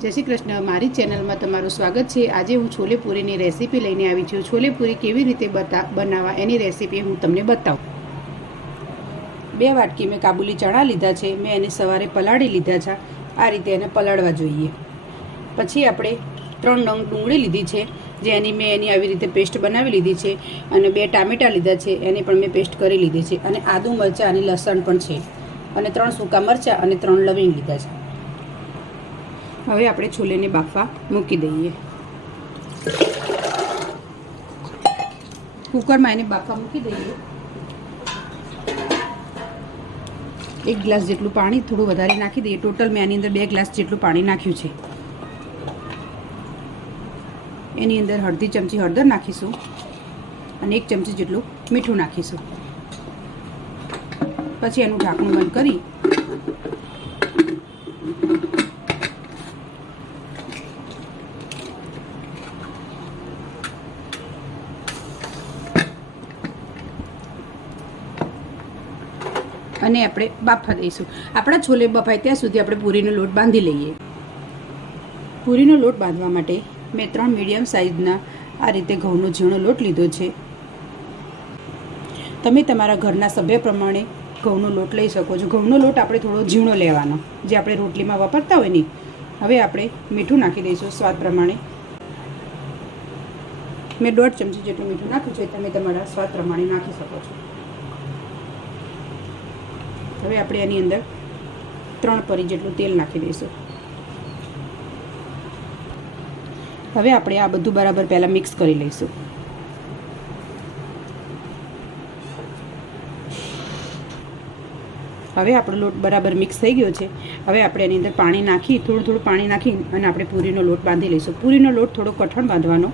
જય શ્રી કૃષ્ણ. મારી ચેનલમાં તમારું સ્વાગત છે. આજે હું છોલે પૂરીની રેસીપી લઈને આવી છું. છોલે પૂરી કેવી રીતે બતા, બનાવવા એની રેસીપી હું તમને બતાવું. બે વાટકી મેં કાબુલી ચણા લીધા છે. મેં એને સવારે પલાળી લીધા છે. આ રીતે એને પલાળવા જોઈએ. પછી આપણે ત્રણ નંગ ડુંગળી લીધી છે, જે એની મેં એની આવી રીતે પેસ્ટ બનાવી લીધી છે અને બે ટામેટાં લીધા છે. એની પણ મેં પેસ્ટ કરી લીધી છે. અને આદુ મરચાં અને લસણ પણ છે. અને ત્રણ સૂકા મરચાં અને ત્રણ લવિંગ લીધા છે. હવે આપણે છોલેને બાફવા મૂકી દઈએ. કુકરમાં એને બાફવા મૂકી દઈએ. એક ગ્લાસ જેટલું પાણી થોડું વધારે નાખી દઈએ. ટોટલ મેં આની અંદર બે ગ્લાસ જેટલું પાણી નાખ્યું છે. એની અંદર અડધી ચમચી હળદર નાખીશું અને એક ચમચી જેટલું મીઠું નાખીશું. પછી એનું ઢાંકણું બંધ કરી અને આપણે બાફવા દઈશું. આપણા છોલે બફાય ત્યાં સુધી આપણે પૂરીનો લોટ બાંધી લઈએ. પૂરીનો લોટ બાંધવા માટે મેં ત્રણ મીડિયમ સાઇઝના આ રીતે ઘઉંનો ઝીણો લોટ લીધો છે. તમે તમારા ઘરના સભ્ય પ્રમાણે ઘઉંનો લોટ લઈ શકો છો. ઘઉંનો લોટ આપણે થોડો ઝીણો લેવાનો, જે આપણે રોટલીમાં વાપરતા હોય ને. હવે આપણે મીઠું નાખી દઈશું સ્વાદ પ્રમાણે. મેં દોઢ ચમચી જેટલું મીઠું નાખ્યું છે. તમે તમારા સ્વાદ પ્રમાણે નાખી શકો છો. હવે આપણે એની અંદર ત્રણ પરી જેટલું તેલ નાખી દઈશું. હવે આપણે આ બધું બરાબર પહેલાં મિક્સ કરી લઈશું. હવે આપણો લોટ બરાબર મિક્સ થઈ ગયો છે. હવે આપણે એની અંદર પાણી નાખી, થોડું થોડું પાણી નાખી અને આપણે પૂરીનો લોટ બાંધી લઈશું. પૂરીનો લોટ થોડો કઠણ બાંધવાનો.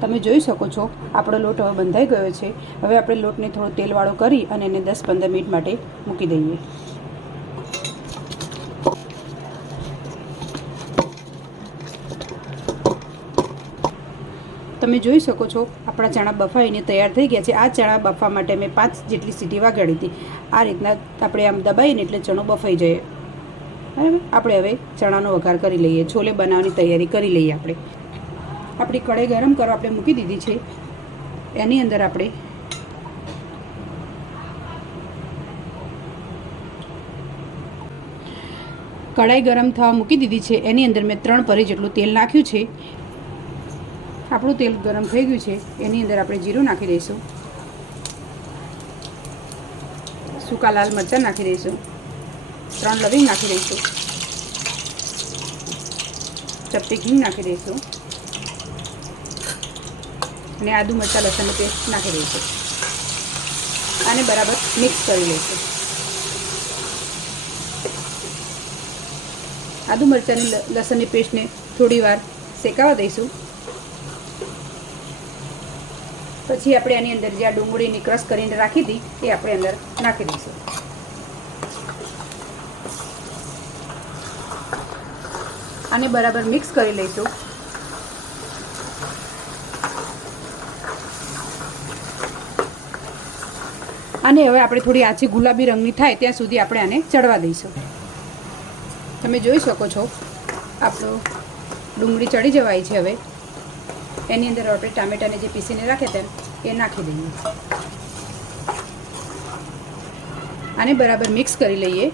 તમે જોઈ શકો છો, આપણો લોટ હવે બંધાઈ ગયો છે. હવે આપણે લોટને થોડો તેલવાળો કરી અને એને દસ પંદર મિનિટ માટે મૂકી દઈએ. તમે જોઈ શકો છો, આપણા ચણા બફાઈને તૈયાર થઈ ગયા છે. આ ચણા બફવા માટે મેં પાંચ જેટલી સીટી વગાડી હતી. આ રીતના આપણે આમ દબાઈને એટલે ચણો બફાઈ જાય. બરાબર? આપણે હવે ચણાનો વઘાર કરી લઈએ, છોલે બનાવવાની તૈયારી કરી લઈએ આપણે. આપણી કઢાઈ ગરમ કરવા આપણે મૂકી દીધી છે. એની અંદર આપણે કઢાઈ ગરમ થવા મૂકી દીધી છે. એની અંદર મેં ત્રણ પરી જેટલું તેલ નાખ્યું છે. આપણું તેલ ગરમ થઈ ગયું છે. એની અંદર આપણે જીરું નાખી દઈશું. સૂકા લાલ મરચાં નાખી દઈશું. ત્રણ લવિંગ નાખી દઈશું. ચપટી ઘી નાખી દઈશું. અને આદુ મરચાં, લસણની પેસ્ટ નાખી દઈશું આને બરાબર મિક્સ કરી લઈશું આદુ મરચાંની લસણની પેસ્ટને થોડી વાર શેકાવા દઈશું. પછી આપણે આની અંદર જે આ ડુંગળીની ક્રશ કરીને રાખી હતી, એ આપણે અંદર નાખી દઈશું. આને બરાબર મિક્સ કરી લઈશું. અને હવે આપણે થોડી આછી ગુલાબી રંગની થાય ત્યાં સુધી આપણે આને ચડવા દઈશું. તમે જોઈ શકો છો, આપણો ડુંગળી ચડી જવાય છે હવે. એની અંદર આપણે ટામેટાને જે પીસીને રાખ્યા તેમ એ નાખી દઈએ. આને બરાબર મિક્સ કરી લઈએ.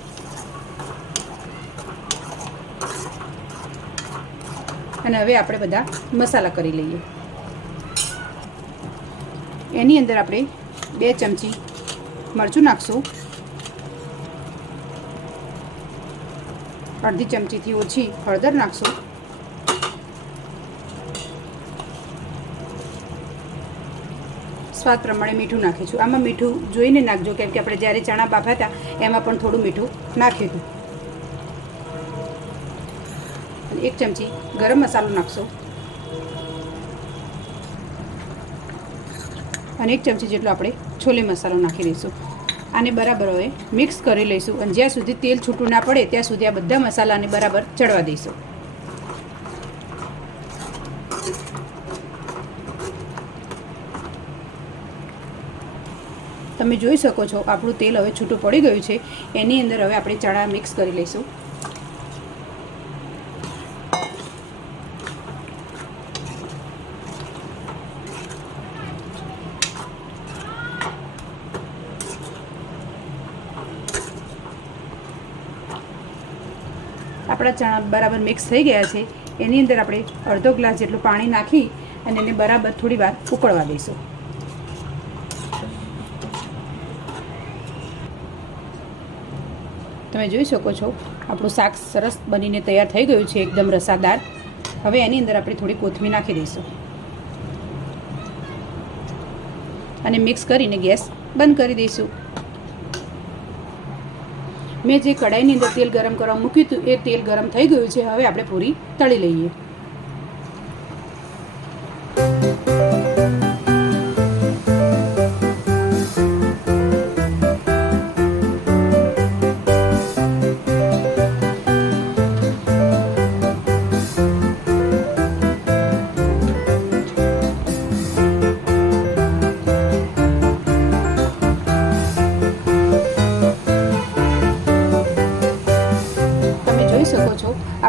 અને હવે આપણે બધા મસાલા કરી લઈએ. એની અંદર આપણે બે ચમચી મરચું નાખશું. અડધી ચમચીથી ઓછી હળદર નાખશું. સ્વાદ પ્રમાણે મીઠું નાખીશું. આમાં મીઠું જોઈને નાખજો, કેમ કે આપણે જ્યારે ચણા બાફ્યા હતા, એમાં પણ થોડું મીઠું નાખ્યું હતું એક ચમચી ગરમ મસાલો નાખશો. અને એક ચમચી જેટલો આપણે છોલે મસાલો નાખી દઈશું. આને બરાબર હવે મિક્સ કરી લઈશું અને જ્યાં સુધી તેલ છૂટું ના પડે ત્યાં સુધી આ બધા મસાલાને બરાબર ચડવા દઈશું. તમે જોઈ શકો છો, આપણું તેલ હવે છૂટું પડી ગયું છે. એની અંદર હવે આપણે ચણા મિક્સ કરી લઈશું. આપણા ચણા બરાબર મિક્સ થઈ ગયા છે. એની અંદર આપણે અડધો ગ્લાસ જેટલું પાણી નાખી અને એને બરાબર થોડી વાર ઉકળવા દઈશું. તમે જોઈ શકો છો, આપણું શાક સરસ બનીને તૈયાર થઈ ગયું છે, એકદમ રસાદાર. હવે એની અંદર આપણે થોડી કોથમીર નાખી દઈશું. અને મિક્સ કરીને ગેસ બંધ કરી દઈશું. મેં જે કડાઈની અંદર તેલ ગરમ કરવા મૂક્યું હતું એ તેલ ગરમ થઈ ગયું છે. હવે આપણે પૂરી તળી લઈએ.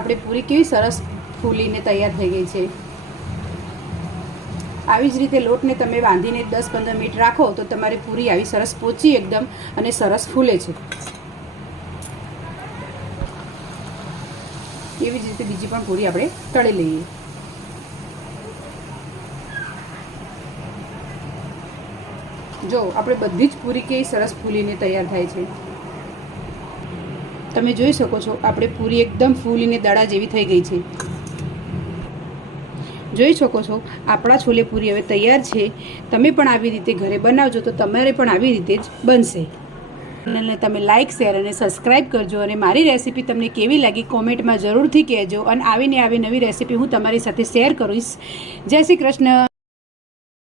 આપણે પૂરી કેવી સરસ ફૂલીને તૈયાર થઈ ગઈ છે. આવી જ રીતે લોટને તમે બાંધીને દસ પંદર મિનિટ રાખો તો તમારી પૂરી આવી સરસ પોચી એકદમ અને સરસ ફૂલે છે. એવી જ રીતે બીજી પણ પૂરી આપણે તળી લઈએ. જો, આપણે બધી જ પૂરી કેવી સરસ ફૂલીને તૈયાર થાય છે. તમે જોઈ શકો છો, આપણે પૂરી એકદમ ફૂલીને દડા જેવી થઈ ગઈ છે. જોઈ શકો છો, આપણા છોલે પૂરી હવે તૈયાર છે. તમે પણ આવી રીતે ઘરે બનાવજો, તો તમારે પણ આવી રીતે જ બનશે. ચેનલને તમે લાઇક શેર અને સબસ્ક્રાઇબ કરજો અને મારી રેસીપી તમને કેવી લાગી કોમેન્ટમાં જરૂરથી કહેજો અને આવીને આવી નવી રેસીપી હું તમારી સાથે શેર કરીશ. જય શ્રી કૃષ્ણ.